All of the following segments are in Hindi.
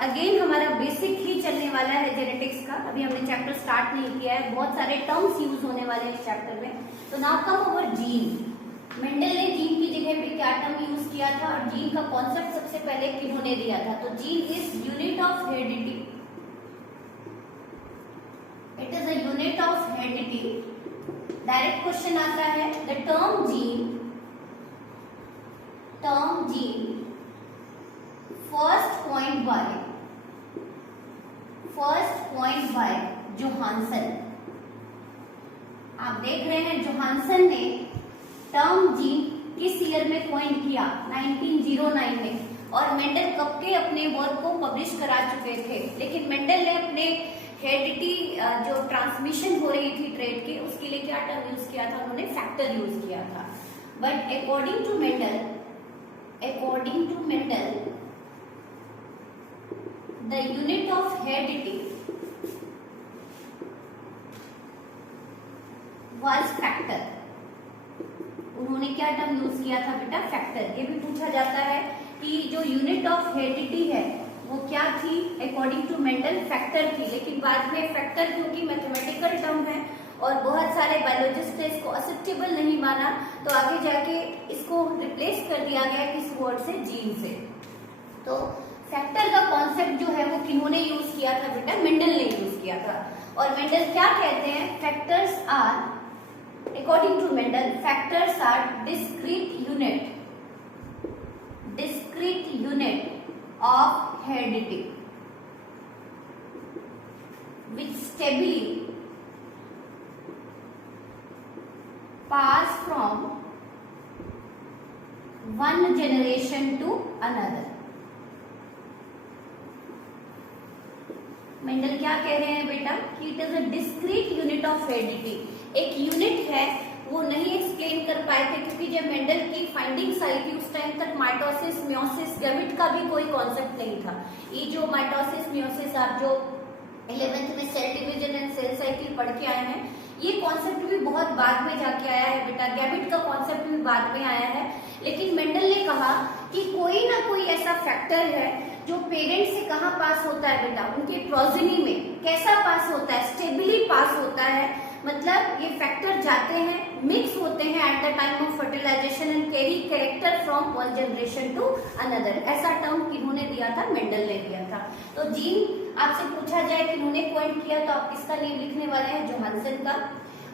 अगेन हमारा बेसिक ही चलने वाला है जेनेटिक्स का। अभी हमने चैप्टर स्टार्ट नहीं किया है, बहुत सारे टर्म्स यूज होने वाले हैं इस चैप्टर में। तो now come over gene. Mendel ने जीन की जगह पे क्या टर्म यूज किया था और जीन का कॉन्सेप्ट सबसे पहले किन्होंने दिया था? तो gene is unit of heredity. It is a unit of heredity. Direct question आता है, the term gene first point by Johansson. आप देख रहे हैं जोहानसन ने टर्म जीन किस ईयर में कॉइन किया? 1909 में। और मेंडल कब के अपने वर्क को पब्लिश करा चुके थे? लेकिन मेंडल ने अपने हेरिडिटी जो ट्रांसमिशन हो रही थी ट्रेड के, उसके लिए क्या टर्म यूज किया था? उन्होंने फैक्टर यूज किया था। But according to Mendel the unit of heredity was factor। उन्होंने क्या टर्म यूज किया था बेटा? फैक्टर। ये भी पूछा जाता है कि जो यूनिट ऑफ हेरिडिटी है वो क्या थी? अकॉर्डिंग टू मेंडल फैक्टर थी। लेकिन बाद में फैक्टर क्योंकि मैथमेटिकल टर्म है और बहुत सारे बायोलॉजिस्ट ने इसको एक्सेप्टेबल नहीं माना, तो आगे जाके इसको रिप्लेस कर दिया गया किस वर्ड से? जीन से। तो फैक्टर का कॉन्सेप्ट जो है वो किन्होंने यूज किया था बेटा? मेंडल ने यूज किया था। और मेंडल क्या कहते हैं? Factors are, according to Mendel, factors are discrete unit of heredity which stably pass from one generation to another। Mendel क्या कह रहे हैं बेटा? कि it is a discrete unit of heredity. एक यूनिट है, वो नहीं एक्सप्लेन कर पाए थे क्योंकि जब मेंडल की फाइंडिंग्स आई थी उस टाइम तक माइटोसिस, मियोसिस, गैमेट का भी कोई कॉन्सेप्ट नहीं था। ये जो माइटोसिस, मियोसिस, आप जो 11th में cell division and cell cycle पढ़ के आए हैं, ये कॉन्सेप्ट भी बहुत बाद में जाके आया है बेटा। गैमेट का कॉन्सेप्ट भी बाद में आया है। लेकिन मेंडल ने कहा कि कोई ना कोई ऐसा फैक्टर है जो पेरेंट से कहाँ पास होता है बेटा? उनके प्रोजेनी में। कैसा पास होता है? स्टेबली पास होता है। मतलब ये फैक्टर जाते हैं, मिक्स होते हैं at the time of fertilisation and carry character from one generation to another. ऐसा टर्म किन्होंने दिया था? मेंडल ने दिया था। तो जीन आपसे पूछा जाए कि उन्होंने कॉइन किया तो आप किसका नेम लिखने वाले हैं? जोहानसन का।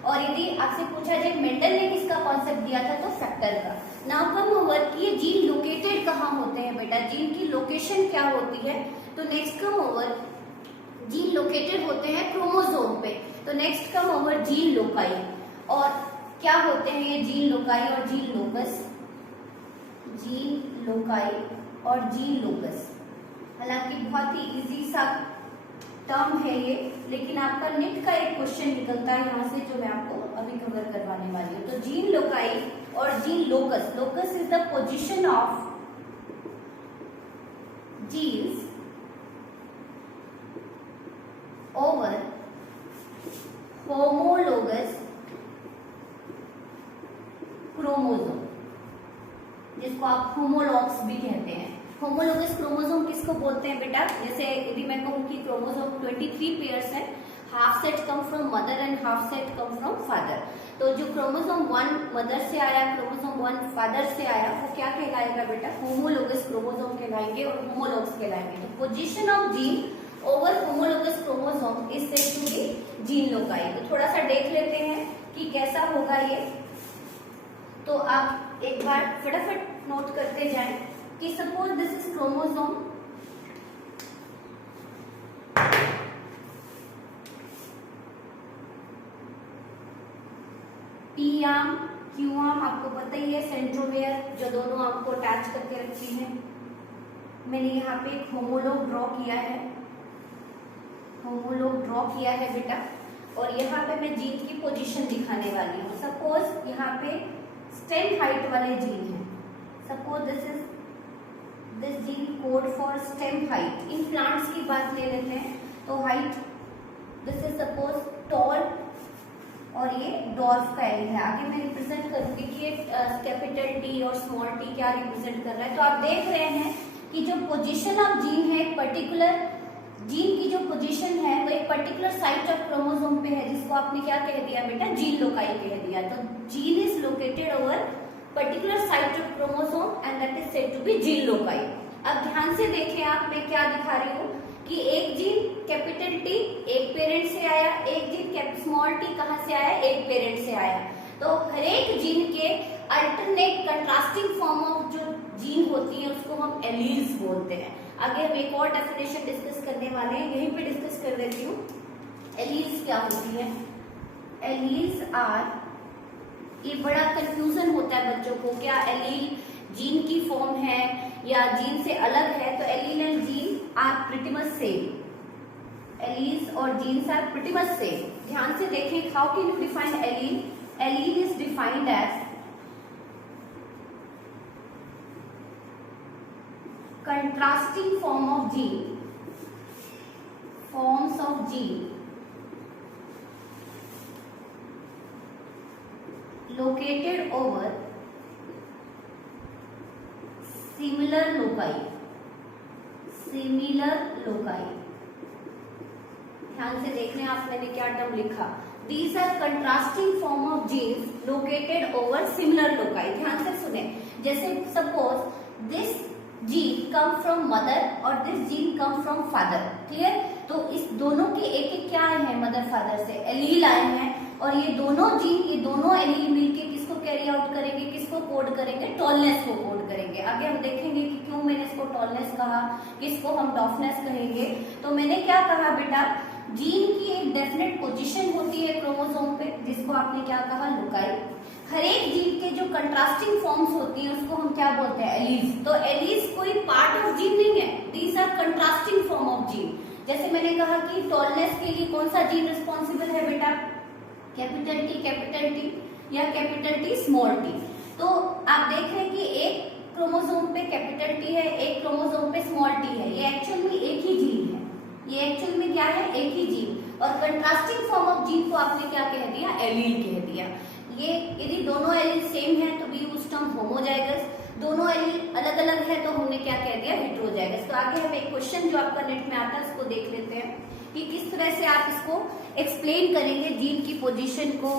और यदि आपसे पूछा जाए मेंडल ने किसका कॉन्सेप्ट दिया था? तो फैक्टर का। नाउ कम ओवर कि ये जीन लोकेटेड कहाँ होते हैं बेटा? जीन की लोकेशन क्या होती है? तो next come over, gene located होते हैं क्रोमोसोम पे। तो next come over gene loci. और क्या होते हैं ये जीन लोकाई और जीन लोकस? जीन लोकाई और जीन लोकस हालांकि बहुत ही इजी सा टर्म है ये, लेकिन आपका नेट का एक क्वेश्चन निकलता है यहाँ से जो मैं आपको अभी कवर करवाने वाली हूँ। तो जीन लोकाई और gene locus. Locus is the position of genes over homologous chromosome, जिसको आप होमोलॉग्स भी कहते हैं। होमोलोगस क्रोमोसोम किसको बोलते हैं बेटा? जैसे यदि मैं कहूँ कि क्रोमोसोम 23 पेयर्स है, half set come from mother and half set come from father. तो जो क्रोमोसोम 1 मदर से आया, क्रोमोसोम 1 फादर से आया, वो क्या कहलाएगा बेटा? होमोलोगस क्रोमोसोम कहलाएंगे और होमोलॉग्स कहलाएंगे। तो position of gene over homologous chromosome is said to be gene loci. तो थोड़ा सा देख लेते हैं कि कैसा होगा ये। तो आप एक बार फटाफट नोट करते जाएं कि suppose this is chromosome, P arm, Q arm आपको पता ही है, सेंट्रोमेयर जो दोनों आर्म को अटैच करके रखती है। मैंने यहाँ पे एक होमोलॉग ड्रॉ किया है, बेटा। और यहाँ पे मैं जीन की पोजीशन दिखाने वाली हूँ। सपोज यहाँ पे स्टेम हाइट वाले जीन है। Suppose this gene code for stem height. इन प्लांट्स की बात ले लेते हैं तो height, this is suppose tall और ये डॉर्फ का एल है। आगे मैं रिप्रेजेंट करूंगी कि ये कैपिटल टी और स्मॉल टी क्या रिप्रेजेंट कर रहा है। तो आप देख रहे हैं कि जो पोजीशन ऑफ जीन है एक पर्टिकुलर पर्टिकुलर जीन की जो पोजीशन है वो एक पर्टिकुलर साइट ऑफ क्रोमोसोम पे है, जिसको आपने क्या कह दिया बेटा, जीन लोकाई कह दिया। तो gene is located over particular site of chromosome and that is said to be gene loci. अब ध्यान से देखें आप, मैं क्या दिखा रही हूँ कि एक जीन कैपिटल टी एक पेरेंट से आया, एक जीन स्मॉल टी कहाँ से आया, एक पेरेंट से आया। तो हर एक जीन के अल्टरनेट कंट्रास्टिंग फॉर्म ऑफ जो जीन होती है उसको हम एलील्स बोलते हैं। आगे हम एक और डेफिनेशन डिस्कस करने वाले हैं, यहीं पे डिस्कस कर देती हूँ। एलील्स क्या होती है? एलील्स आर, ये बड़ा कंफ्यूजन होता है बच्चों को, क्या एलील जीन की फॉर्म है या जीन से अलग है? तो allele and gene are pretty much same. Alleles और genes are pretty much same. ध्यान से देखें, how can you define allele? Allele is defined as contrasting form of gene, forms of gene located over similar loci, similar loci। ध्यान से देख रहे हैं आप, मैंने क्या टर्म लिखा? These are contrasting form of genes located over similar loci। ध्यान से सुने, जैसे suppose this gene come from mother और this gene come from father, clear? तो इस दोनों के एक एक क्या आए हैं मदर फादर से, एलील आए हैं, और ये दोनों जीन, ये दोनों एलील मिलके किसको कैरी आउट करेंगे, किसको कोड करेंगे? टॉलनेस को कोड करेंगे। आगे हम देखेंगे कि क्यों मैंने इसको टॉलनेस कहा, किसको हम डॉफनेस कहेंगे। तो मैंने क्या कहा बेटा, जीन की एक डेफिनेट पोजीशन होती है क्रोमोसोम पे, जिसको आपने क्या कहा, लोकाई। हर एक जीन के जो कंट्रास्टिंग फॉर्म्स होती हैं उसको हम क्या बोलते हैं, एलील्स। तो एलील्स कोई पार्ट ऑफ जीन नहीं है, these are contrasting form of gene. जैसे मैंने कहा कि टॉलनेस के लिए कौन सा जीन रिस्पॉन्सिबल है बेटा, कैपिटल टी या कैपिटल टी स्मॉल टी। तो आप देख रहे हैं कि एक क्रोमोसोम पे कैपिटल टी है, एक क्रोमोसोम पे स्मॉल टी है, ये एक्चुअल में एक ही जीन है, ये एक्चुअल में क्या है, एक ही जीन। और कंट्रास्टिंग फॉर्म ऑफ जीन को आपने क्या कह दिया, एलील कह दिया। ये यदि दोनों एलील सेम है तो वी यूज टर्म होमोजाइगस, दोनों एलील अलग अलग है तो हमने क्या कह दिया, हेटेरोजाइगस। तो आगे हम एक क्वेश्चन जो आपका नेट में आता है उसको देख लेते हैं कि किस तरह से आप इसको एक्सप्लेन करेंगे, जीन की पोजीशन को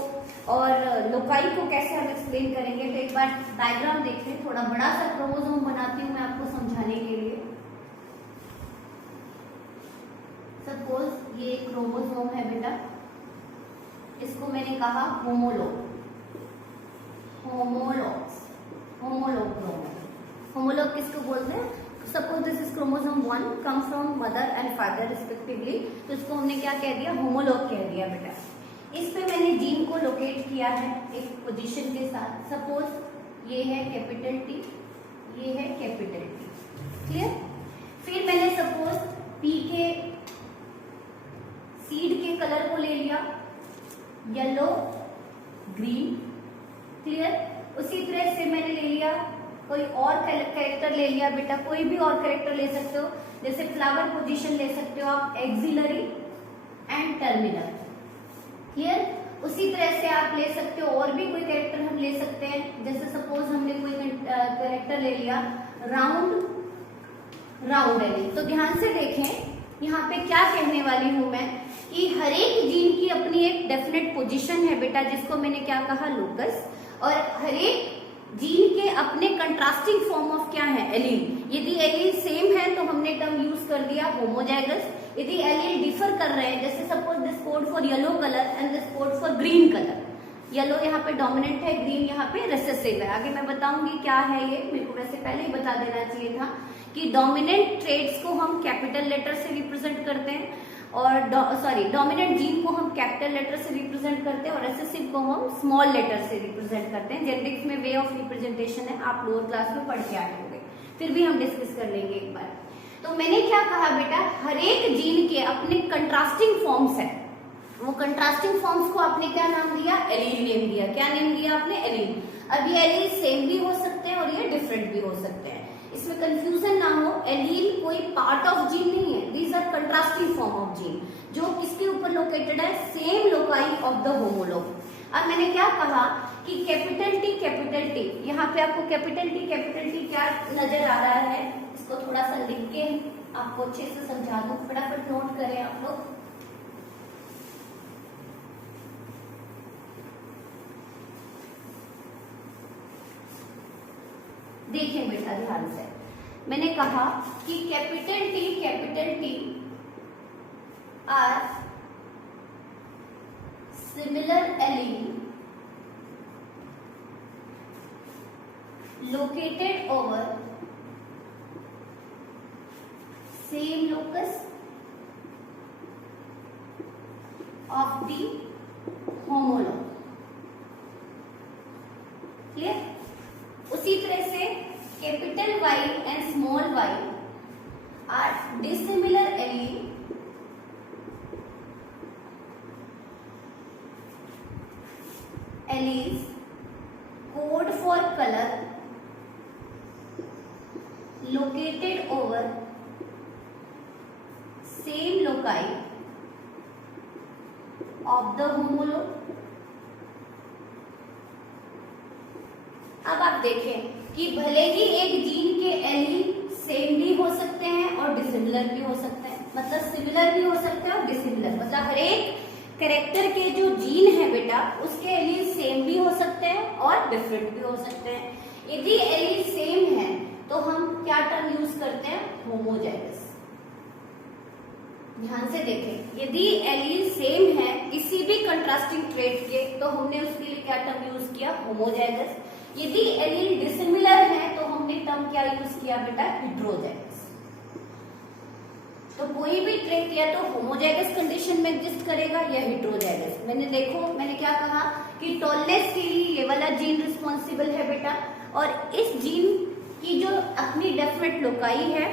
और लोकाई को कैसे हम एक्सप्लेन करेंगे। तो एक बार डायग्राम देखें, थोड़ा बड़ा सा क्रोमोसोम बनाती हूँ मैं आपको समझाने के लिए। सपोज ये क्रोमोसोम है बेटा, इसको मैंने कहा होमोलोग, होमोलोग किसको बोलते हैं? Suppose this is chromosome 1 come from mother and father respectively, तो इसको हमने क्या कह दिया, होमोलोग कह दिया बेटा। इस पे मैंने जीन को लोकेट किया है एक पोजीशन के साथ। सपोज ये है कैपिटल टी, ये है कैपिटल टी, क्लियर? फिर मैंने सपोज पी के सीड के कलर को ले लिया, येलो ग्रीन, क्लियर? उसी तरह से मैंने ले लिया कोई और कैरेक्टर ले लिया बेटा, कोई भी और कैरेक्टर ले सकते हो, जैसे फ्लावर पोजीशन ले सकते हो आप, एक्सिलरी एंड टर्मिनल, क्लियर? उसी तरह से आप ले सकते हो और भी कोई कैरेक्टर हम ले सकते हैं, जैसे सपोज हमने कोई कैरेक्टर ले लिया राउंड एलिल। तो ध्यान से देखें, यहाँ पे क्या कहने वाली हूं मैं कि हर एक जीन की अपनी एक डेफिनेट पोजीशन है बेटा, जिसको मैंने क्या कहा, लोकस। और हर एक जीन के अपने कंट्रास्टिंग फॉर्म ऑफ क्या है, एलील। यदि एलील सेम है तो हमने टर्म यूज कर दिया होमोजाइगस। यदि एलील डिफर कर रहे हैं, जैसे suppose this code for yellow colour and this code for green colour, yellow यहाँ पे डोमिनेंट है, ग्रीन यहाँ पे रिसेसिव है। आगे मैं बताऊंगी क्या है ये, मेरे को वैसे पहले ही बता देना चाहिए था कि डोमिनेंट ट्रेड्स को हम कैपिटल लेटर से रिप्रेजेंट करते हैं और डोमिनेंट जीन को हम कैपिटल लेटर से रिप्रेजेंट करते हैं और रिसेसिव को हम स्मॉल लेटर से रिप्रेजेंट करते हैं। जेनेटिक्स में वे ऑफ रिप्रेजेंटेशन है, आप लोअर क्लास में पढ़ के आए होंगे, फिर भी हम डिस्कस कर लेंगे एक बार। तो मैंने क्या कहा बेटा, हर एक जीन के अपने कंट्रास्टिंग फॉर्म्स है, वो कंट्रास्टिंग फॉर्म्स को आपने क्या नाम दिया, एलील नेम दिया। क्या नेम दिया आपने, एलील। अब ये एलील सेम भी हो सकते हैं और ये डिफरेंट भी हो सकते हैं, इसमें कंफ्यूजन ना हो। एलील कोई पार्ट ऑफ जीन नहीं है, these are contrasting form of gene, जो किसके ऊपर लोकेटेड है, same loci of the homologue. अब मैंने क्या कहा कि कैपिटल टी, यहाँ पे आपको कैपिटल टी क्या नजर आ रहा है, इसको थोड़ा सा लिख के आपको अच्छे से समझा दूं, फटाफट नोट करें आप लोग। देखिए बेटा ध्यान से, मैंने कहा कि capital T are similar allele located over same locus of the homologue। क्लियर? उसी तरह से capital Y and small y are dissimilar allele alleles code for color located over same loci of the homologue। अब आप देखें कि भले ही एक जीन के एलील सेम भी हो सकते हैं और डिसिमिलर भी हो सकते हैं, मतलब सिमिलर भी हो सकते हैं और डिसिमिलर, मतलब हर एक कैरेक्टर के जो जीन है बेटा उसके एलील सेम भी हो सकते हैं और डिफरेंट भी हो सकते हैं। यदि एलील सेम है तो हम क्या टर्म यूज करते हैं? होमोजाइगस। ध्यान से देखें, यदि एलील सेम है किसी भी कंट्रास्टिंग ट्रेट के तो हमने उसके लिए क्या टर्म यूज किया? होमोजाइगस। यदि एलील डिसिमिलर है तो हमने टर्म क्या यूज किया बेटा? हेटेरोजाइगस। तो कोई भी ट्रेट या तो होमोजाइगस कंडीशन में एग्जिस्ट करेगा या हेटेरोजाइगस। मैंने क्या कहा कि टॉलनेस के लिए ये वाला जीन रिस्पॉन्सिबल है बेटा, और इस जीन की जो अपनी डेफिनेट लोकाई है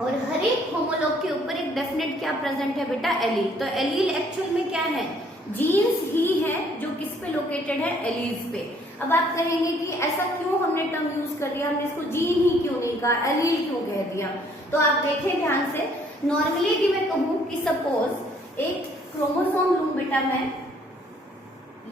और हर एक होमोलॉग के ऊपर एक डेफिनेट क्या प्रेजेंट है बेटा? एलील। तो एलील एक्चुअल में क्या है? जीन्स ही है जो किस पे लोकेटेड है? एलील्स पे। अब आप कहेंगे कि ऐसा क्यों हमने टर्म यूज कर लिया, हमने इसको जीन ही क्यों नहीं कहा, एलील क्यों कह दिया? तो आप देखें ध्यान से, नॉर्मली यदि मैं कहूं कि सपोज एक क्रोमोसोम लूं बेटा मैं,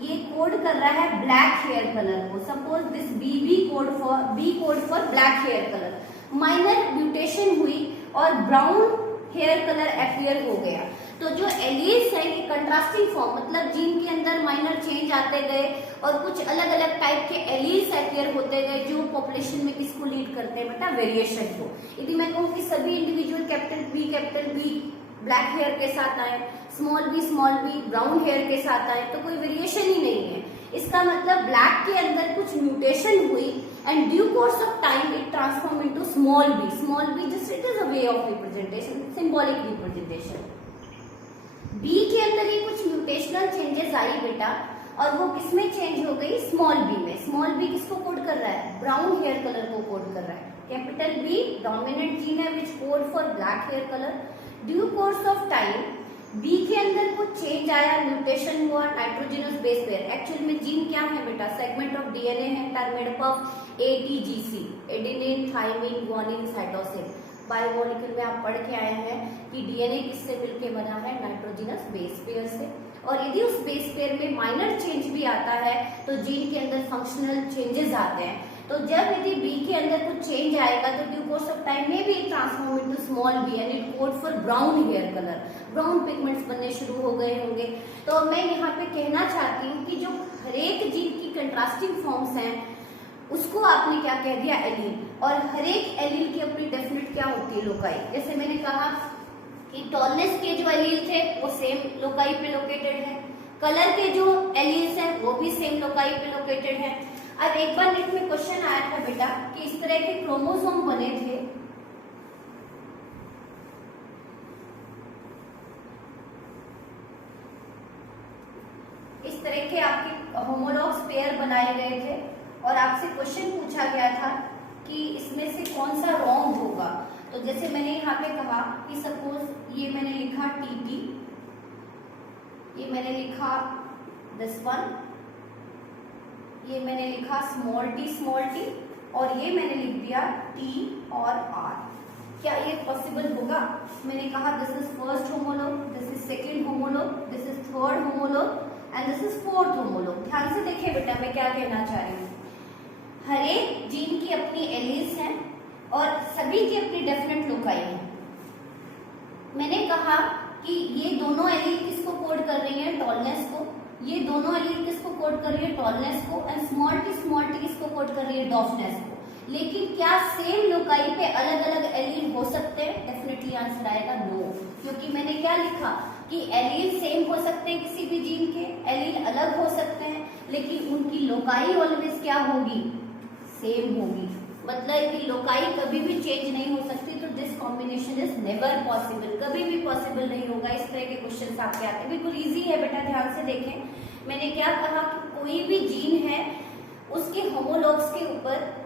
ये कोड कर रहा है ब्लैक हेयर कलर को, suppose this B code for black hair colour, minor mutation हुई और ब्राउन हेयर कलर अपीयर हो गया, तो जो एलील्स है ये कंट्रास्टिंग फॉर्म, मतलब जीन के अंदर माइनर चेंज आते गए और कुछ अलग अलग टाइप के एलील्स अपीयर होते गए जो पॉपुलेशन में किसको लीड करते हैं बेटा? वेरिएशन को। यदि मैं कहूँ कि सभी individual capital B black hair के साथ आए, स्मॉल बी ब्राउन हेयर के साथ आए, तो कोई वेरिएशन ही नहीं है। इसका मतलब ब्लैक के अंदर कुछ म्यूटेशन हुई and due course of time it transform into small B just it is a way of representation, symbolic representation. B के अंदर ही कुछ म्यूटेशनल चेंजेस आई बेटा, और वो किसमें चेंज हो गई? स्मॉल बी में। स्मॉल बी किसको कोड कर रहा है? ब्राउन हेयर कलर को कोड कर रहा है। कैपिटल बी डोमिनेंट जीन है which code for black hair colour. Due course of time B के अंदर कुछ चेंज आया, म्यूटेशन हुआ, नाइट्रोजनस बेस पेयर। एक्चुअल में जीन क्या है बेटा? सेगमेंट ऑफ डीएनए है, made up of ATGC, adenine thymine guanine cytosine. Biomolecule में आप पढ़ के आए हैं कि डीएनए किससे मिलकर बना है? नाइट्रोजनस बेस पेयर से। और यदि उस बेस पेयर में माइनर चेंज भी आता है तो जीन के अंदर फंक्शनल चेंजेस आते हैं। तो जब यदि बी के अंदर कुछ चेंज आएगा तो ड्यू कोर्स ऑफ टाइम में भी transform into small B and it code for brown hair colour, brown pigments बनने शुरू हो गए होंगे। तो मैं यहाँ पे कहना चाहती हूँ कि जो हर एक जीन की कंट्रास्टिंग फॉर्म्स हैं उसको आपने क्या कह दिया? एलील। और हर एक एलील की अपनी डेफिनेट क्या होती है? लोकाई। जैसे मैंने कहा कि टॉलनेस के जो एलील थे वो सेम लोकाई पे लोकेटेड है, कलर के जो एलील्स हैं वो भी सेम लोकाई पे लोकेटेड है। अब एक बार नेट में क्वेश्चन आया था बेटा कि इस तरह के क्रोमोसोम बने थे, इस तरह के आपके होमोलॉग्स पेयर बनाए गए थे और आपसे क्वेश्चन पूछा गया था कि इसमें से कौन सा रॉन्ग होगा। तो जैसे मैंने यहाँ पे कहा कि सपोज ये मैंने लिखा टी, ये मैंने लिखा दिस वन, ये मैंने लिखा स्मॉल टी और ये मैंने लिख दिया टी और आर। क्या ये पॉसिबल होगा? मैंने कहा this is first homologue, this is second homologue, this is third homologue and this is fourth homologue. ध्यान से देखिए बेटा मैं क्या कहना चाह रही हूँ। हर एक जीन की अपनी एलील्स हैं और सभी की अपनी डेफिनेट लोकाई है। मैंने कहा कि ये दोनों एलील किसको कोड कर रही है, टॉलनेस को, ये दोनों एलील किसको कोड कर रही है, टॉलनेस को, एंड स्मॉल टी किसको कोड कर रही है, डॉर्फनेस को। लेकिन क्या सेम लोकाई पे अलग अलग एलील हो सकते हैं? डेफिनेटली आंसर आएगा नो, क्योंकि मैंने क्या लिखा कि एलील सेम हो सकते हैं किसी भी जीन के, एलील अलग हो सकते हैं, लेकिन उनकी लोकाई ऑलवेज क्या होगी, सेम होगी। मतलब कि लोकाई कभी भी चेंज नहीं हो सकती, तो this combination is never possible, कभी भी पॉसिबल नहीं होगा। इस तरह के क्वेश्चन आपके आते हैं, बिल्कुल इजी है बेटा, ध्यान से देखें। मैंने क्या कहा कि कोई भी जीन है उसके होमोलॉग्स के ऊपर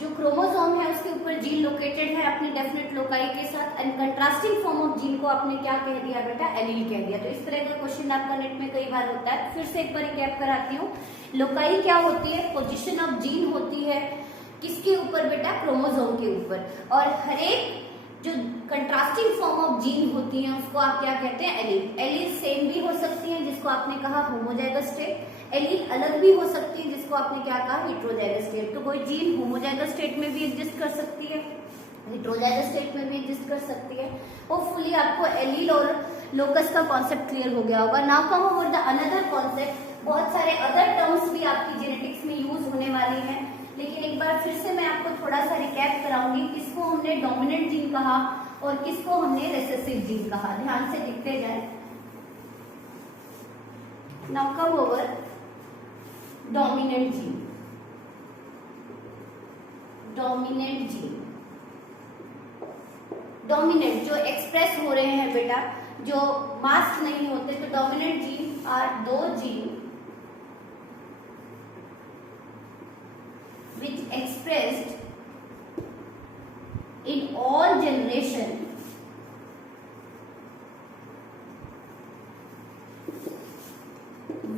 जो क्रोमोसोम है उसके ऊपर जीन लोकेटेड है अपनी डेफिनेट लोकाई के साथ, and contrasting form of gene को आपने क्या कह दिया बेटा, एलील कह दिया। तो इस तरह का क्वेश्चन आपका नेट में कई बार होता है। फिर से एक बार रिकैप कराती हूँ, लोकाई क्या होती है, पोजीशन ऑफ जीन होती है किसके ऊपर बेटा, क्रोमोसोम के ऊपर, और हर एक जो कंट्रास्टिंग फॉर्म ऑफ जीन होती है उसको आप क्या कहते हैं, एलील। एलील सेम भी हो सकती है जिसको आपने कहा होमोजाइगस स्टेट, एलील अलग भी हो सकती है जिसको आपने क्या कहा, हेटेरोजाइगस स्टेट। तो कोई जीन होमोजाइगस स्टेट में भी एग्जिस्ट कर सकती है, हेटेरोजाइगस स्टेट में भी एग्जिस्ट कर सकती है। होपफुली आपको एलील और लोकस का कॉन्सेप्ट क्लियर हो गया होगा। Now come over the another concept, बहुत सारे अदर टर्म्स भी आपकी जेनेटिक्स में यूज होने वाली हैं, लेकिन एक बार फिर से मैं आपको थोड़ा सा रिकैप कराऊंगी। किसको हमने डोमिनेंट जीन कहा और किसको हमने रिसेसिव जीन कहा, ध्यान से लिखते जाए। Now come over dominant gene. Dominant gene, dominant जो एक्सप्रेस हो रहे हैं बेटा, जो मास्क नहीं होते, तो डोमिनेंट जीन आर दो gene which expressed in all generation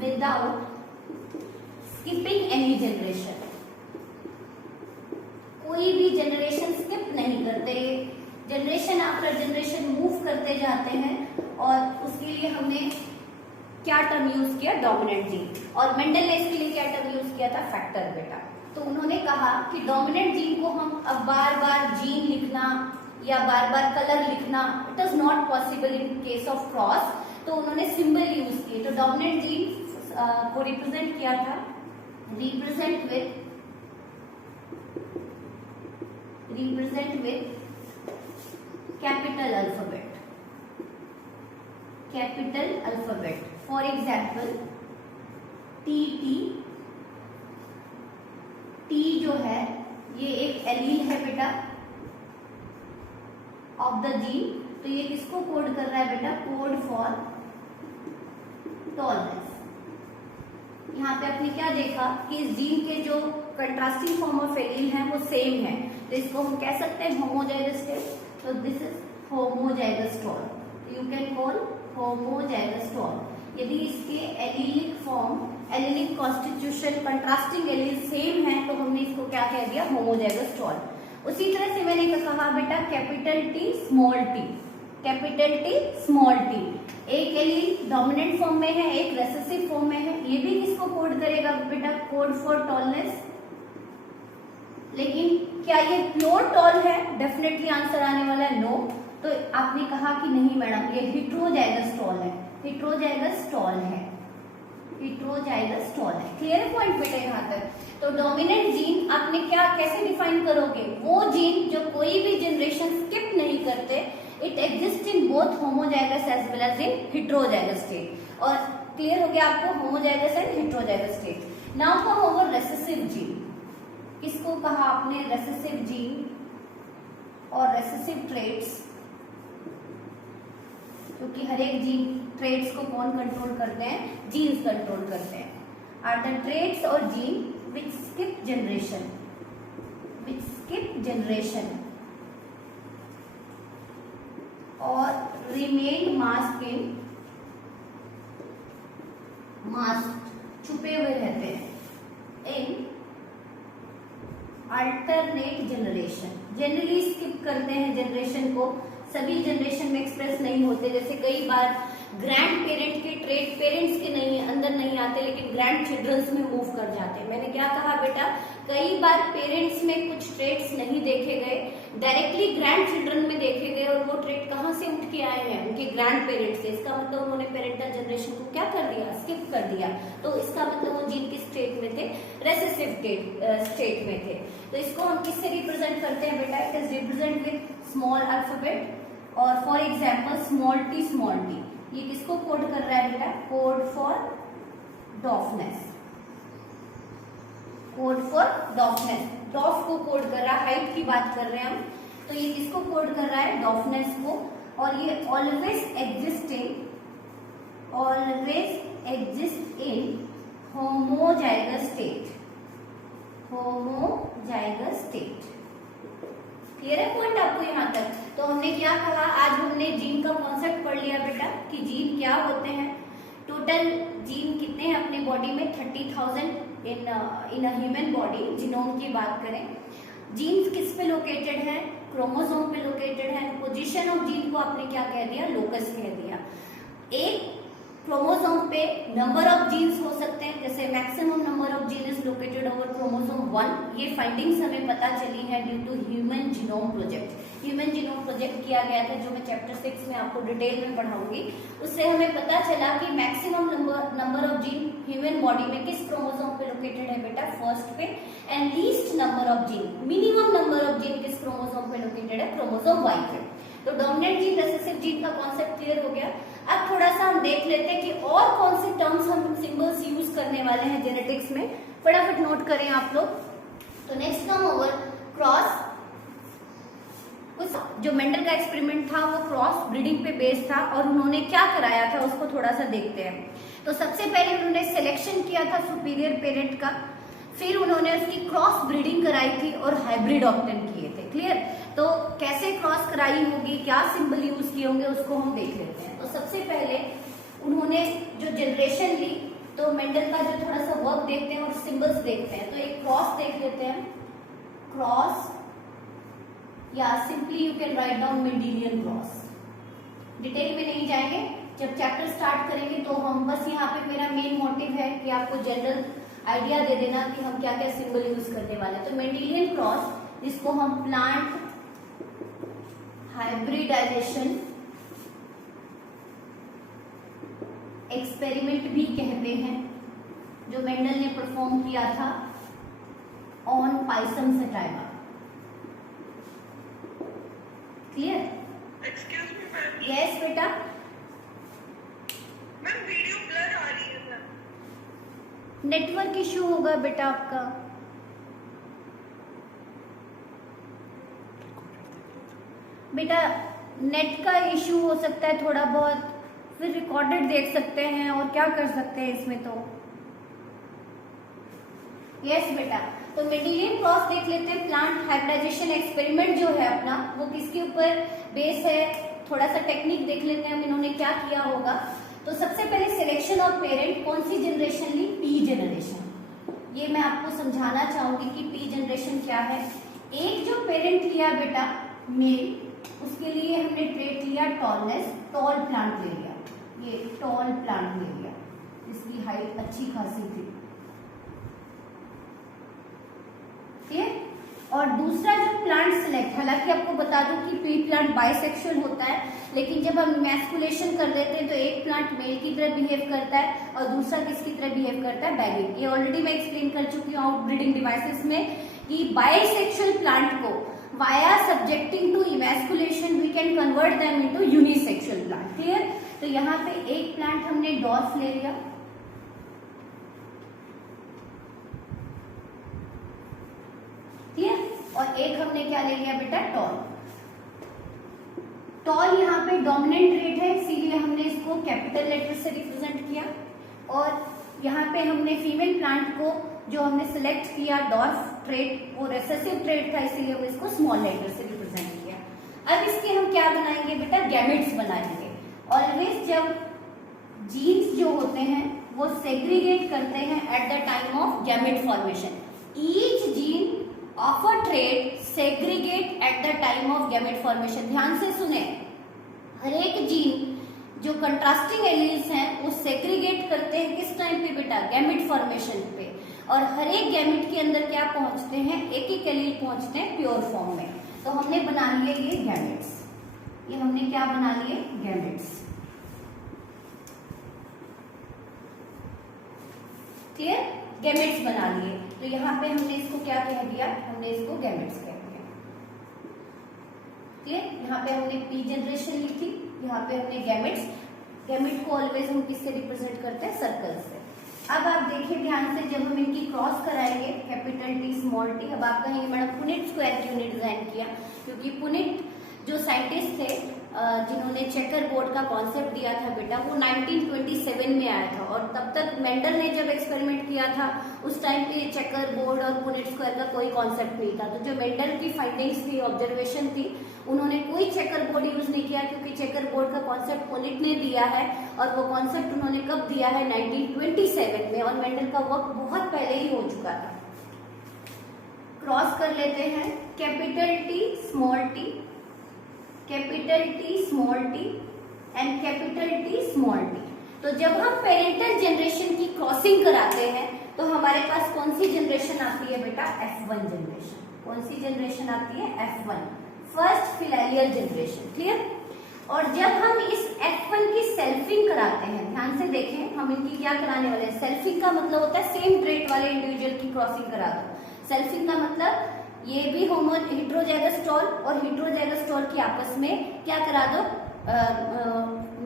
without skipping any generation। कोई भी जनरेशन स्किप नहीं करते, जनरेशन आफ्टर जनरेशन मूव करते जाते हैं, और उसके लिए हमने क्या टर्म यूज किया, डोमिनेंट जीन। और मेंडल ने इसके लिए क्या टर्म यूज किया था, फैक्टर बेटा। तो उन्होंने कहा कि डोमिनेंट जीन को हम अब बार बार जीन लिखना या बार बार कलर लिखना, it is not possible in case of cross, तो उन्होंने सिंबल यूज किए। तो डोमिनेंट जीन को रिप्रेजेंट किया था, represent with capital alphabet. For example T जो है ये एक एलील है बेटा ऑफ द जीन, तो ये किसको कोड कर रहा है बेटा, कोड फॉर टॉलनेस। यहाँ पे आपने क्या देखा कि इस जीन के जो कंट्रास्टिंग फॉर्म ऑफ एलील है वो सेम है, तो इसको हम कह सकते हैं होमोजाइगस स्टेट। तो this is homozygous tall, you can call homozygous tall. यदि इसके allelic form, allelic constitution, contrasting allele same है, तो हमने इसको क्या कह दिया, होमोजाइगस टॉल। उसी तरह से मैंने कहा बेटा capital T small T, capital T small T, एक एलील डोमिनेंट फॉर्म में है, एक रेसेसिव फॉर्म में है, ये भी किसको कोड करेगा बेटा, कोड फॉर टॉलनेस। लेकिन क्या ये प्योर टॉल है, डेफिनेटली आंसर आने वाला है नो। तो आपने कहा कि नहीं मैडम ये हेटेरोजाइगस टॉल है, हेटेरोजाइगस टॉल है, हेटेरोजाइगस टॉल है। क्लियर पॉइंट बेटा यहाँ तक। तो डोमिनेंट जीन आपने क्या कैसे डिफाइन करोगे, वो जीन जो कोई भी जनरेशन स्किप नहीं करते, it exist in both homozygous as well as in heterozygous state. और क्लियर हो गया आपको homozygous and heterozygous state. Now come over recessive gene. किसको कहा आपने, रेसेसिव जीन और रेसेसिव ट्रेट्स, क्योंकि हर एक जीन ट्रेट्स को कौन कंट्रोल करते हैं, जीन्स कंट्रोल करते हैं। आर द ट्रेट्स और जीन विच स्किप जनरेशन और रिमेन मास्क छुपे हुए रहते हैं in alternate generation. Generally skip करते हैं जनरेशन को, सभी जनरेशन में एक्सप्रेस नहीं होते। जैसे कई बार ग्रैंड पेरेंट के ट्रेट पेरेंट्स के नहीं अंदर नहीं आते, लेकिन ग्रैंड चिल्ड्रंस में मूव कर जाते हैं। मैंने क्या कहा बेटा, कई बार पेरेंट्स में ट्रेट्स नहीं देखे गए, डायरेक्टली ग्रैंड चिल्ड्रन में देखे गए, और वो ट्रेट कहाँ से उठ के आए हैं, उनके ग्रैंड पेरेंट्स से। इसका मतलब उन्होंने पेरेंटल जनरेशन को क्या कर दिया, स्किप कर दिया। तो इसका मतलब वो जीन किस स्टेट में थे, रेसेसिव स्टेट में थे। तो इसको हम किससे रिप्रेजेंट करते हैं बेटा, it is represent with small alphabet, और फॉर एग्जाम्पल स्मॉल टी। ये किसको कोड कर रहा है बेटा, code for deafness, code for deafness, deaf को कोड कर रहा है, हाइट की बात कर रहे हैं हम। तो ये किसको कोड कर रहा है, डॉफनेस को। और ये always exist in homozygous state, homozygous state. Clear है पॉइंट आपको यहाँ तक? तो हमने क्या कहा, आज हमने जीन का कॉन्सेप्ट पढ़ लिया बेटा कि जीन क्या होते हैं। टोटल जीन कितने हैं अपने बॉडी में, 30,000 इन अ ह्यूमन बॉडी। जीनोम की बात करें, जीन्स किस पे लोकेटेड है, क्रोमोसोम पे लोकेटेड है। पोजीशन ऑफ जीन को आपने क्या कह दिया, लोकस कह दिया। एक क्रोमोसोम पे नंबर ऑफ जीन्स हो सकते हैं, जैसे maximum number of gene is located over chromosome 1। ये फाइंडिंग्स हमें पता चली है due to human genome project. Human genome project किया गया था, जो मैं चैप्टर 6 में आपको डिटेल में पढ़ाऊंगी। उससे हमें पता चला कि maximum number of gene human body में किस क्रोमोसोम पे लोकेटेड है बेटा, फर्स्ट पे। And least number of gene, minimum number of gene किस क्रोमोसोम पे लोकेटेड है, क्रोमोसोम Y पे। तो डोमिनेंट जीन, रेसेसिव जीन का कॉन्सेप्ट क्लियर हो गया। अब थोड़ा सा हम देख लेते हैं कि और कौन से टर्म्स हम सिंबल्स यूज करने वाले हैं जेनेटिक्स में। फटाफट नोट करें आप लोग। तो नेक्स्ट कम ओवर क्रॉस। कुछ जो मेंडल का एक्सपेरिमेंट था वो क्रॉस ब्रीडिंग पे बेस्ड था, और उन्होंने क्या कराया था उसको थोड़ा सा देखते हैं। तो सबसे पहले उन्होंने सिलेक्शन किया था सुपीरियर पेरेंट का, फिर उन्होंने उसकी क्रॉस ब्रीडिंग कराई थी और हाइब्रिड ऑप्टेन किए थे। क्लियर? तो कैसे क्रॉस कराई होगी, क्या सिंबल यूज किए होंगे, उसको हम देख लेते हैं। तो सबसे पहले उन्होंने जो जनरेशन ली, तो मेंडल का जो थोड़ा सा वर्क देखते हैं और सिंबल्स देखते हैं। तो एक क्रॉस देख लेते हैं, क्रॉस, या simply you can write down Mendelian cross. Detail में नहीं जाएंगे, जब चैप्टर स्टार्ट करेंगे तो हम बस यहाँ पे मेरा मेन मोटिव है कि आपको जनरल आइडिया दे देना कि हम क्या क्या सिंबल यूज करने वाले हैं। तो मेंडेलियन क्रॉस, जिसको हम प्लांट हाइब्रिडाइजेशन एक्सपेरिमेंट भी कहते हैं, जो मेंडल ने परफॉर्म किया था on Pisum sativa. Clear? Excuse me ma'am. Yes बेटा। मैम वीडियो ब्लर आ रही है मैम। नेटवर्क इशू होगा बेटा आपका। बेटा नेट का इशू हो सकता है थोड़ा बहुत, फिर रिकॉर्डेड देख सकते हैं और क्या कर सकते हैं इसमें। तो यस बेटा, तो मेंडेलियन क्रॉस देख लेते हैं। प्लांट हाइब्रिडाइजेशन एक्सपेरिमेंट जो है अपना, वो किसके ऊपर बेस है, थोड़ा सा टेक्निक देख लेते हैं इन्होंने क्या किया होगा। तो सबसे पहले सिलेक्शन ऑफ पेरेंट, कौन सी जनरेशन ली, पी जनरेशन। ये मैं आपको समझाना चाहूंगी कि पी जनरेशन क्या है। एक जो पेरेंट लिया बेटा मेल, उसके लिए हमने ट्रेट लिया टॉलनेस, टॉल प्लांट ले लिया, ये टॉल प्लांट ले लिया, इसकी हाइट अच्छी खासी थी। ठीक। और दूसरा जो प्लांट सिलेक्ट, हालांकि आपको बता दूं कि पी प्लांट बाइसेक्सुअल होता है, लेकिन जब हम मैस्कुलेशन कर लेते हैं तो एक प्लांट मेल की तरह बिहेव करता है और दूसरा किसकी तरह बिहेव करता है, बैगिंग। ये ऑलरेडी मैं एक्सप्लेन कर चुकी हूँ आउट ब्रीडिंग डिवाइसेस में कि बाइसेक्सुअल प्लांट को via subjecting to emasculation we can convert them into unisexual plant. Clear? तो यहाँ पे एक प्लांट हमने डॉर्फ ले लिया, और एक हमने क्या ले लिया बेटा, टॉल। टॉल यहाँ पे डोमिनेंट ट्रेट है, इसीलिए हमने इसको कैपिटल लेटर से रिप्रेजेंट किया। और यहाँ पे हमने फीमेल प्लांट को जो हमने सिलेक्ट किया डॉर्फ ट्रेट, वो रेसेसिव ट्रेट था, इसीलिए वो इसको स्मॉल लेटर से रिप्रेजेंट किया। अब इसके हम क्या बनाएंगे बेटा, गैमेट्स बनाएंगे। ऑलवेज जब जीन्स जो होते हैं वो सेग्रीगेट करते हैं at the time of gamete formation. Each gene of a trait segregate eight the time of gamete formation. ध्यान से सुने, हर एक जीन जो कंट्रास्टिंग एलील्स हैं वो सेग्रीगेट करते हैं किस टाइम पे बेटा, गैमेट फॉर्मेशन पे। और हर एक गैमेट के अंदर क्या पहुंचते हैं, एक एक एलील पहुंचते हैं प्योर फॉर्म में। तो हमने बना लिए ये गैमेट्स, ये हमने क्या बना लिए, गैमेट्स। क्लियर, गैमेट्स बना लिए। तो यहाँ पे हमने इसको क्या कह दिया, हमने इसको गैमेट्स कह दिया। क्लियर, यहाँ पे हमने पी जनरेशन लिखी, यहाँ पे हमने गैमेट्स। गैमेट को ऑलवेज हम किससे रिप्रेजेंट करते हैं, सर्कल से। अब आप देखिए ध्यान से, जब हम इनकी क्रॉस कराएंगे, कैपिटल टी स्मॉल टी, अब आप कहेंगे मैडम पुनिट स्क्वायर क्यों नहीं डिजाइन किया, क्योंकि पुनिट जो साइंटिस्ट थे जिन्होंने चेकर बोर्ड का कॉन्सेप्ट दिया था बेटा, वो 1927 में आया था। और तब तक मेंडल ने जब एक्सपेरिमेंट किया था उस टाइम पे चेकर बोर्ड और पुनिट स्क्वायर का कोई कॉन्सेप्ट नहीं था। तो जो मेंडल की फाइंडिंग्स थी, ऑब्जर्वेशन थी, उन्होंने कोई चेकर बोर्ड यूज नहीं किया, क्योंकि चेकर बोर्ड का कॉन्सेप्ट पुनिट ने दिया है। और वो कॉन्सेप्ट उन्होंने कब दिया है, 1927 में, और मेंडल का वर्क बहुत पहले ही हो चुका था। क्रॉस कर लेते हैं, capital T small T, capital T small T and capital T small T. तो जब हम पेरेंटल जनरेशन की क्रॉसिंग कराते हैं तो हमारे पास कौन सी जनरेशन आती है बेटा, F1 जनरेशन। कौन सी जनरेशन आती है, F1, first filarial generation. Clear. और जब हम इस F1 की सेल्फिंग कराते हैं, ध्यान से देखें, हम इनकी क्या कराने वाले हैं, सेल्फिंग का मतलब होता है सेम ट्रेट वाले इंडिविजुअल की क्रॉसिंग करा दो। सेल्फिंग का मतलब ये भी हेटेरोजाइगस स्टॉल और हेटेरोजाइगस स्टॉल की आपस में क्या करा दो,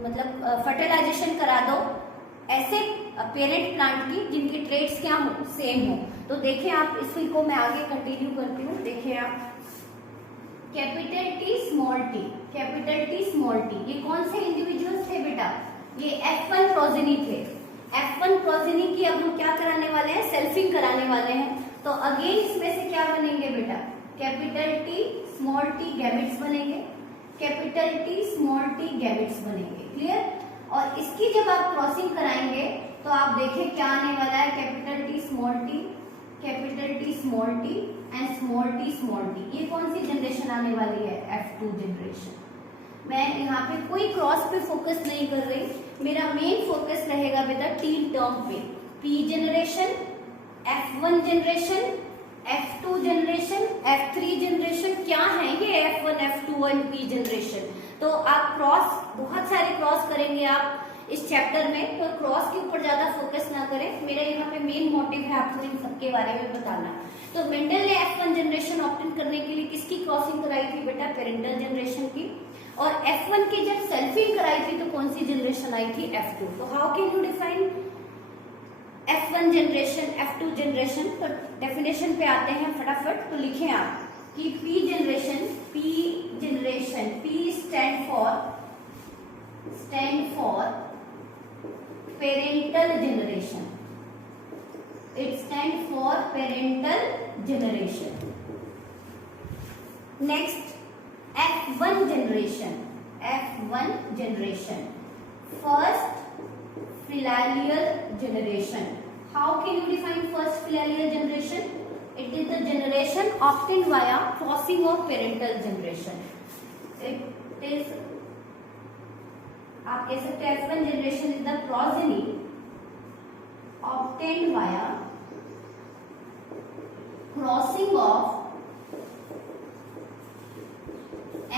मतलब फर्टिलाइजेशन करा दो ऐसे पेरेंट प्लांट की जिनकी ट्रेट्स क्या हो, सेम हो। तो देखें आप, इसी को मैं आगे कंटिन्यू करती हूँ। देखिए आप, capital T small T, capital T small T, ये कौन से इंडिविजुअल्स थे बेटा, ये F1 प्रोजेनी थे। F1 प्रोजेनी की अब हम क्या कराने वाले हैं, सेल्फिंग कराने वाले हैं। तो अगेन इसमें से क्या बनेंगे बेटा, capital T small T gametes बनेंगे, capital T small T gametes बनेंगे। क्लियर। और इसकी जब आप क्रॉसिंग कराएंगे तो आप देखें क्या आने वाला है, capital T small T, capital T small T and small T small T. ये कौन सी जनरेशन आने वाली है, F2 जनरेशन। मैं यहाँ पे कोई क्रॉस पे फोकस नहीं कर रही, मेरा मेन फोकस रहेगा बेटा तीन टर्म पे, P generation, F1 generation, F2 generation, F3 generation. क्या है ये F1, F2 और P जनरेशन। तो आप क्रॉस, बहुत सारे क्रॉस करेंगे आप इस चैप्टर में, तो क्रॉस के ऊपर ज्यादा फोकस ना करें। मेरा यहाँ पे मेन मोटिव है आपको इन सबके बारे में बताना। तो मेंडल ने F1 जनरेशन ऑब्टेन करने के लिए किसकी क्रॉसिंग कराई थी बेटा, पेरेंटल जनरेशन की। और F1 की जब सेल्फिंग कराई थी तो कौन सी जनरेशन आई थी, F2। तो how can you define F1 generation, F2 generation. तो डेफिनेशन पे आते हैं फटाफट। तो लिखें आप कि P generation, P stand for parental generation, it stand for parental generation. Next F1 generation, F1 generation, first filial generation. How can you define first filial generation? It is the generation obtained via crossing of parental generation. It is, आप कह सकते हैं F1 generation is the progeny obtained via crossing of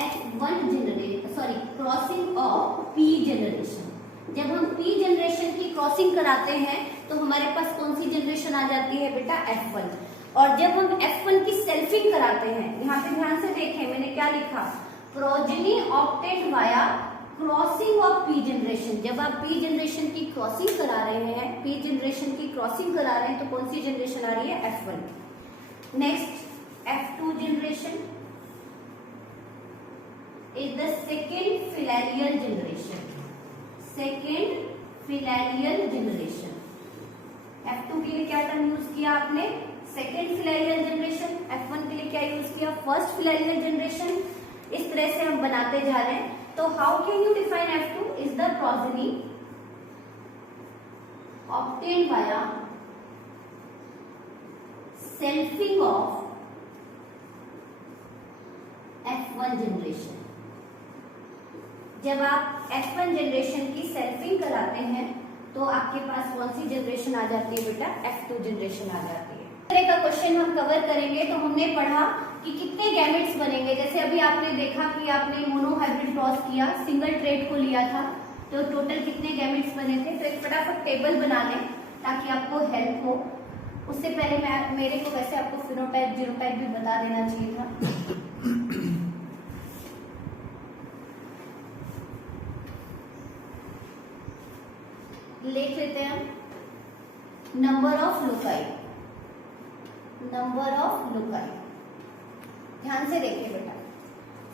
F1 generation, sorry, crossing of P generation. जब हम P जनरेशन की क्रॉसिंग कराते हैं तो हमारे पास कौन सी जनरेशन आ जाती है बेटा, F1। और जब हम F1 की सेल्फिंग कराते हैं, यहाँ पे ध्यान से देखें मैंने क्या लिखा, progeny obtained via crossing of P generation. जब आप P जनरेशन की क्रॉसिंग करा रहे हैं, P जनरेशन की क्रॉसिंग करा रहे हैं तो कौन सी जनरेशन आ रही है, F1। Next F2 generation is the second filarial generation, second filarial generation. F2 के लिए क्या टर्म यूज किया आपने, सेकेंड फिलेरियल जनरेशन। F1 के लिए क्या यूज किया, फर्स्ट फिलेरियल जनरेशन। इस तरह से हम बनाते जा रहे हैं। तो how can you define F2 is the progeny obtained via selfing of F1 generation. जब आप F1 जनरेशन की सेल्फिंग कराते हैं तो आपके पास कौन सी जनरेशन आ जाती है बेटा? F2 जनरेशन आ जाती है। इस तरह का क्वेश्चन हम कवर करेंगे। तो हमने पढ़ा कि कितने गैमेट्स बनेंगे। जैसे अभी आपने देखा कि आपने मोनोहाइब्रिड क्रॉस किया, सिंगल ट्रेड को लिया था, तो टोटल कितने गैमेट्स बने थे। तो एक फटाफट टेबल बना लें ताकि आपको हेल्प हो। उससे पहले मेरे को वैसे आपको फिनोटाइप जीनोटाइप भी बता देना चाहिए था। लिख लेते हैं हम number of loci. Number of loci, ध्यान से देखिए बेटा।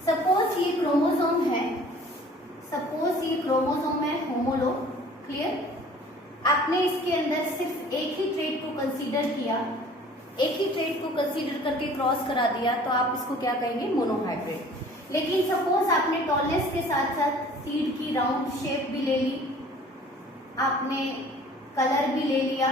सपोज ये क्रोमोसोम है, सपोज ये क्रोमोसोम है होमोलोग, क्लियर। आपने इसके अंदर सिर्फ एक ही ट्रेट को कंसीडर किया, एक ही ट्रेट को कंसीडर करके क्रॉस करा दिया, तो आप इसको क्या कहेंगे? मोनोहाइब्रिड। लेकिन सपोज आपने टॉलनेस के साथ साथ सीड की राउंड शेप भी ले ली, आपने कलर भी ले लिया,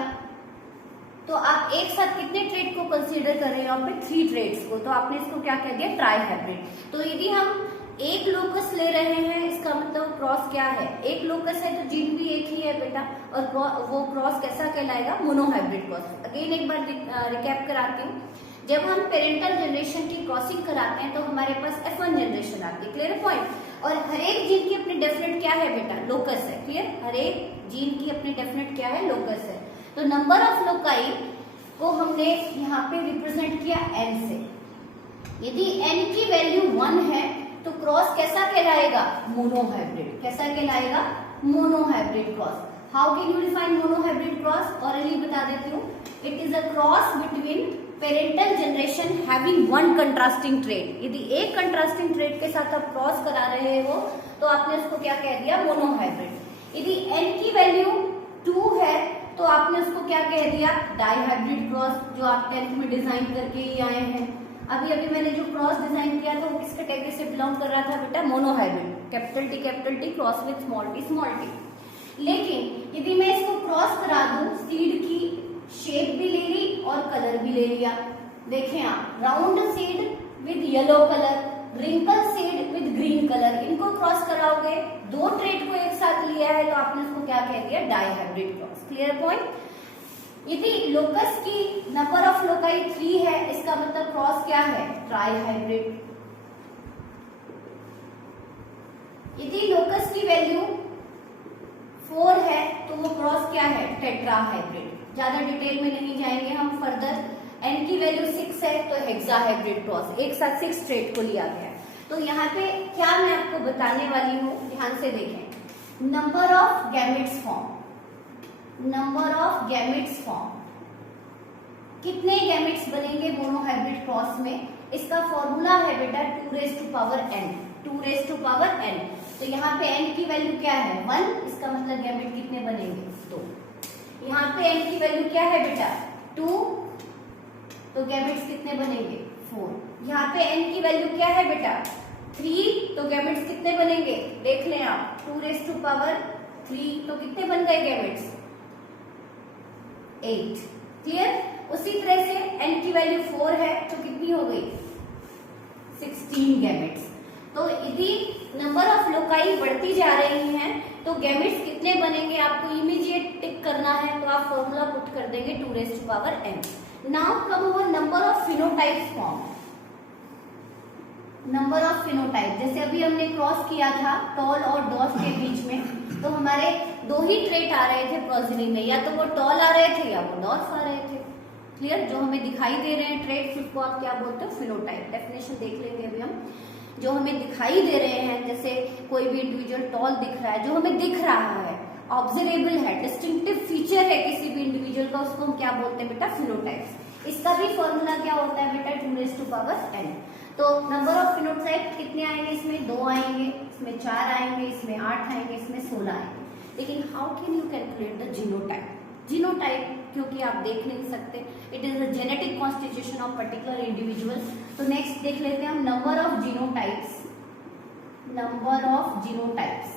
तो आप एक साथ कितने ट्रेट को कंसीडर कर रहे हैं? यहाँ पे 3 ट्रेट्स को, तो आपने इसको क्या कह दिया? Try hybrid. तो यदि हम एक लोकस ले रहे हैं, इसका मतलब क्रॉस क्या है? एक लोकस है तो जीन भी एक ही है बेटा, और वो क्रॉस कैसा कहलाएगा? Monohybrid cross. अगेन एक बार रिकैप कराती हूँ। जब हम पेरेंटल जनरेशन की क्रॉसिंग कराते हैं तो हमारे पास F1 जनरेशन आती है, क्लियर पॉइंट। और हर एक जीन की अपनी डेफिनेट क्या है बेटा? लोकस है, क्लियर। हर एक जीन की अपनी डेफिनेट क्या है? लोकस है। तो नंबर ऑफ लोकाई को हमने यहाँ पे रिप्रेजेंट किया n से। यदि n की वैल्यू 1 है तो क्रॉस कैसा कहलाएगा? मोनोहाइब्रिड। कैसा कहलाएगा? Monohybrid cross. How can you define monohybrid cross? Hourly बता देती हूँ। It is a cross between parental generation having one contrasting trait. यदि एक कंट्रास्टिंग ट्रेट के साथ आप क्रॉस करा रहे हो तो आपने उसको क्या कह दिया? मोनोहाइब्रिड। यदि n की वैल्यू 2 है तो आपने उसको क्या कह दिया? डाइहाइब्रिड क्रॉस, जो आप 10th में डिजाइन करके ही आए हैं। अभी अभी मैंने जो क्रॉस डिजाइन किया था वो किस कैटेगरी से बिलोंग कर रहा था बेटा? Monohybrid. Capital T cross with small t। लेकिन यदि मैं इसको क्रॉस करा दूं, सीड की शेप भी ले ली और कलर भी ले लिया। देखें आप, round seed with yellow colour, wrinkle seed with green colour, इनको क्रॉस कराओगे, 2 ट्रेट को एक साथ लिया है तो आपने उसको क्या कह दिया? Dihybrid cross, clear point. यदि लोकस की नंबर ऑफ लोकाई 3 है, इसका मतलब क्रॉस क्या है? ट्राइहाइब्रिड। यदि लोकस की वैल्यू 4 है तो वो क्रॉस क्या है? टेट्राहाइब्रिड। ज्यादा डिटेल में नहीं जाएंगे हम फर्दर। n की वैल्यू 6 है तो हेक्साहाइब्रिड क्रॉस, एक साथ 6 ट्रेट को लिया गया है। तो यहाँ पे क्या मैं आपको बताने वाली हूँ, ध्यान से देखें। Number of gametes form, number of gametes form, कितने गैमेट्स बनेंगे मोनोहाइब्रिड क्रॉस में? इसका फॉर्मूला है बेटा 2 raised to power n, 2 raised to power n। तो यहाँ पे n की वैल्यू क्या है? 1, इसका मतलब गैमेट कितने बनेंगे? 2। यहाँ पे n की वैल्यू क्या है बेटा? 2, तो गैमेट्स कितने बनेंगे? 4। यहाँ पे n की वैल्यू क्या है बेटा? 3, तो गैमेट्स कितने बनेंगे? देख लें आप, 2 raised to power 3, तो कितने बन गए गैमेट्स? 8, क्लियर। उसी तरह से n की वैल्यू 4 है तो कितनी हो गई? 16 गैमेट्स। तो यदि नंबर ऑफ लोकाई बढ़ती जा रही हैं तो गैमेट्स कितने बनेंगे आपको इमीडिएट टिक करना है, तो आप फॉर्मूला पुट कर देंगे 2 raised to power n। Now come over number of phenotypes form. Number of phenotype, जैसे अभी हमने क्रॉस किया था टॉल और डॉस के बीच में, तो हमारे 2 ही ट्रेट आ रहे थे प्रोजिनी में, या तो वो टॉल आ रहे थे या वो डॉस आ रहे थे, क्लियर। जो हमें दिखाई दे रहे हैं ट्रेट, उसको आप क्या बोलते हो? फिनोटाइप। डेफिनेशन देख लेंगे अभी हम। जो हमें दिखाई दे रहे हैं, जैसे कोई भी इंडिविजुअल टॉल दिख रहा है, जो हमें दिख रहा है, ऑब्जर्वेबल है, डिस्टिंक्टिव फीचर है किसी भी इंडिविजुअल का, उसको हम क्या बोलते हैं बेटा? फिनोटाइप्स। इसका भी फॉर्मूला क्या होता है बेटा? 2 raised to power n। तो नंबर ऑफ फिनोटाइप कितने आएंगे? इसमें 2 आएंगे, इसमें 4 आएंगे, इसमें 8 आएंगे, इसमें 16 आएंगे। लेकिन how can you calculate the genotype? Genotype क्योंकि आप देख नहीं सकते, it is the genetic constitution of particular individual. तो नेक्स्ट देख लेते हैं हम number of genotypes. Number of genotypes,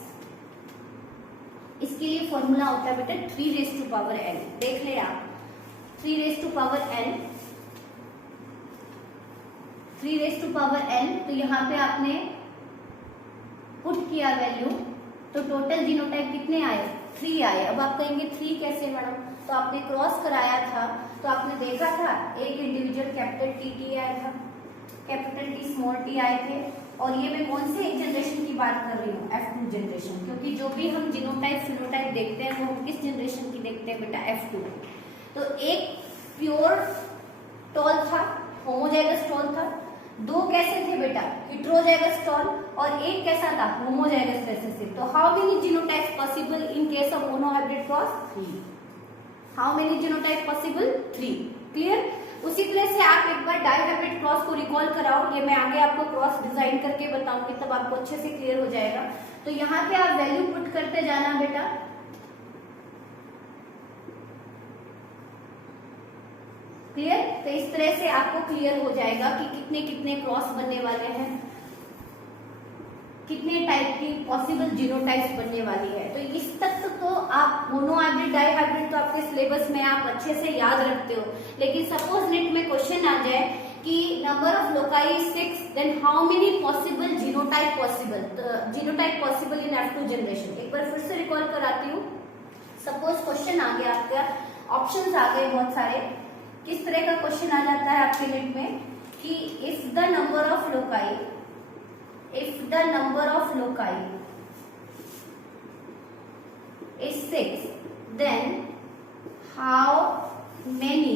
इसके लिए फॉर्मूला होता है बेटा 3 raised to power n। देख ले आप, 3 raised to power n, 3 raised to power n। तो यहाँ पे आपने पुट किया वैल्यू, तो टोटल जीनोटाइप कितने आए? 3 आए। अब आप कहेंगे 3 कैसे मैडम? तो आपने क्रॉस कराया था तो आपने देखा था एक इंडिविजुअल कैपिटल टी आया था, कैपिटल टी स्मॉल टी आए थे, और ये मैं कौन से एक जनरेशन की बात कर रही हूँ? F2 जनरेशन, क्योंकि जो भी हम जीनोटाइप फिनोटाइप देखते हैं वो हम किस जनरेशन की देखते हैं बेटा? F2। तो एक प्योर टॉल था, होमोजाइगस टॉल था, 2 कैसे थे बेटा? हेटेरोजाइगस टॉल, और एक कैसा था? Homozygous recessive. तो how many genotypes possible in case of monohybrid cross? 3। How many genotype possible? 3। Clear? उसी तरह से आप एक बार डाइहाइब्रिड क्रॉस को रिकॉल कराओ, ये मैं आगे आपको क्रॉस डिजाइन करके बताऊंगी, तब आपको अच्छे से क्लियर हो जाएगा। तो यहाँ पे आप वैल्यू पुट करते जाना बेटा, क्लियर? तो इस तरह से आपको क्लियर हो जाएगा कि कितने कितने क्रॉस बनने वाले हैं, कितने टाइप की पॉसिबल जीनोटाइप्स बनने वाली है। तो इस तक तो आप मोनोहाइब्रिड डाइहाइब्रिड तो आपके सिलेबस में आप अच्छे से याद रखते हो, लेकिन सपोज नेट में क्वेश्चन आ जाए कि number of loci 6, then how many possible genotype possible, genotype possible in F2 generation. एक बार फिर से रिकॉल कराती हूँ। सपोज क्वेश्चन आ गया आपका, ऑप्शंस आ गए बहुत सारे। किस तरह का क्वेश्चन आ जाता है आपके नेट में कि if the number of loci, if the number of loci is 6, then how many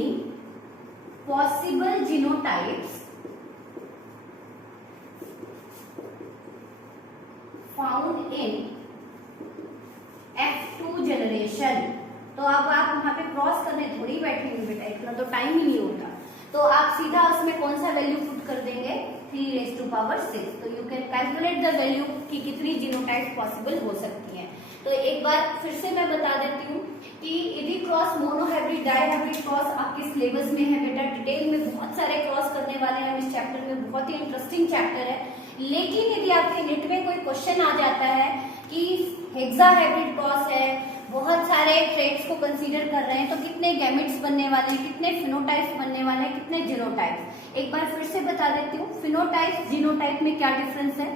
possible genotypes found in F2 generation? तो अब आप वहां पे क्रॉस करने थोड़ी बैठेंगे बेटा, इतना तो टाइम ही नहीं होता। तो आप सीधा उसमें कौन सा वैल्यू पुट कर देंगे? 3⁻6। तो you can calculate the value कि कितनी जीनोटाइप पॉसिबल हो सकती हैं। तो एक बार फिर से मैं बता देती हूँ कि यदि क्रॉस मोनोहाइब्रिड डाइहाइब्रिड क्रॉस आपके सिलेबस में है बेटा, डिटेल में बहुत सारे क्रॉस करने वाले हैं इस चैप्टर में, बहुत ही इंटरेस्टिंग चैप्टर है। लेकिन यदि आपके नेट में कोई क्वेश्चन आ जाता है कि हेक्साहाइब्रिड क्रॉस है, बहुत सारे ट्रेट्स को कंसीडर कर रहे हैं, तो कितने गैमेट्स बनने वाले हैं, कितने फिनोटाइप्स बनने वाले हैं, कितने जीनोटाइप्स। एक बार फिर से बता देती हूँ, फिनोटाइप जीनोटाइप में क्या डिफरेंस है।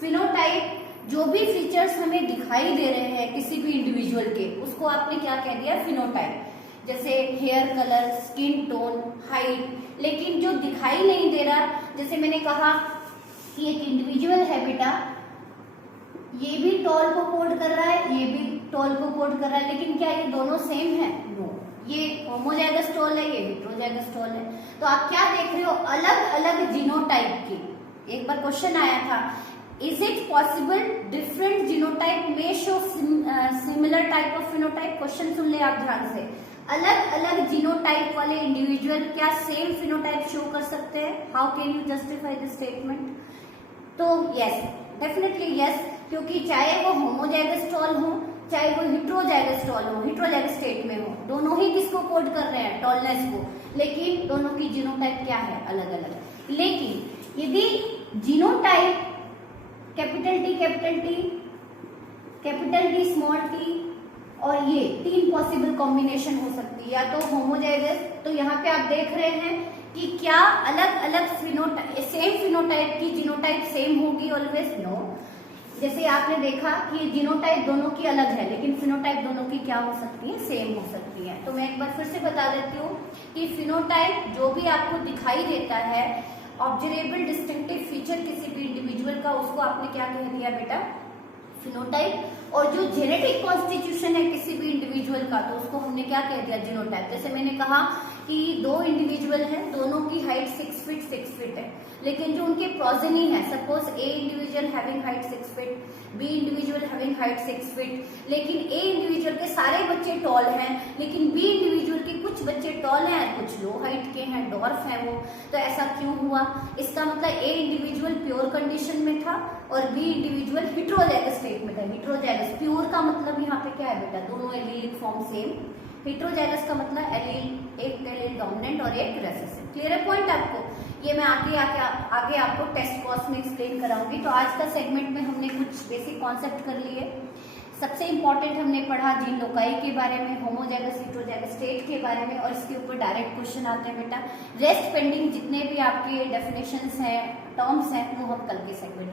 फिनोटाइप जो भी फीचर्स हमें दिखाई दे रहे हैं किसी भी इंडिविजुअल के, उसको आपने क्या कह दिया? फिनोटाइप। जैसे hair colour, skin tone, height. लेकिन जो दिखाई नहीं दे रहा, जैसे मैंने कहा कि एक इंडिविजुअल है बेटा, ये भी टॉल को कोड कर रहा है, ये भी टॉल को कोड कर रहा है, लेकिन क्या ये दोनों सेम है? नो। ये होमोजाइगस टॉल है, ये हेटेरोजाइगस टॉल है। तो आप क्या देख रहे हो? अलग अलग जीनोटाइप की। एक बार क्वेश्चन आया था, is it possible different genotype में show similar type of phenotype? Question सुन ले आप ध्यान से। अलग अलग जीनोटाइप वाले इंडिविजुअल क्या सेम फिनोटाइप शो कर सकते हैं? How can you justify this statement? तो यस, डेफिनेटली यस, क्योंकि चाहे वो होमोजाइगस टॉल हो, चाहे वो हेटेरोजाइगस टॉल हो, हेटेरोजाइगस स्टेट में हो, दोनों ही किसको कोड कर रहे हैं? टॉलनेस को। लेकिन दोनों की जीनोटाइप क्या है? अलग अलग। लेकिन यदि genotype capital T small T और ये 3 पॉसिबल कॉम्बिनेशन हो सकती है, या तो होमोजाइगस, तो यहाँ पे आप देख रहे हैं कि क्या अलग अलग सेम फिनोटाइप की जीनोटाइप सेम होगी ऑलवेज? नो। जैसे आपने देखा कि जीनोटाइप दोनों की अलग है, लेकिन फिनोटाइप दोनों की क्या हो सकती है? सेम हो सकती है। तो मैं एक बार फिर से बता देती हूँ कि फिनोटाइप जो भी आपको दिखाई देता है, ऑब्जर्वेबल डिस्टिंक्टिव फीचर किसी भी इंडिविजुअल का, उसको आपने क्या कह दिया बेटा? फिनोटाइप। और जो जेनेटिक कॉन्स्टिट्यूशन है किसी भी इंडिविजुअल का, तो उसको हमने क्या कह दिया? जीनोटाइप। जैसे मैंने कहा कि 2 इंडिविजुअल हैं, दोनों की हाइट 6 फीट है, लेकिन जो उनके प्रोजेनी है, suppose A individual having height 6 feet, B individual having height 6 feet, लेकिन ए इंडिविजुअल के सारे बच्चे टॉल हैं, लेकिन बी इंडिविजुअल के कुछ बच्चे टॉल हैं, कुछ लो हाइट के हैं, डॉर्फ है वो। तो ऐसा क्यों हुआ? इसका मतलब ए इंडिविजुअल प्योर कंडीशन में था और बी इंडिविजुअल हेटेरोजाइगस स्टेट में था। हेटेरोजाइगस प्योर का मतलब यहाँ पे क्या है बेटा? दोनों एलीलिक फॉर्म सेम। हेटेरोजाइगस का मतलब एक एलील डोमिनेंट और एक रेसेसिव। क्लियर है पॉइंट आपको? ये मैं आगे आपको टेस्ट कोर्स में एक्सप्लेन कराऊंगी। तो आज का सेगमेंट में हमने कुछ बेसिक कॉन्सेप्ट कर लिए। सबसे इंपॉर्टेंट हमने पढ़ा जीन लोकाई के बारे में, होमोजाइगस हेटेरोजाइगस स्टेट के बारे में, और इसके ऊपर डायरेक्ट क्वेश्चन आते हैं बेटा। रेस्ट पेंडिंग जितने भी आपके डेफिनेशंस हैं, टर्म्स हैं, वो हम कल के सेगमेंट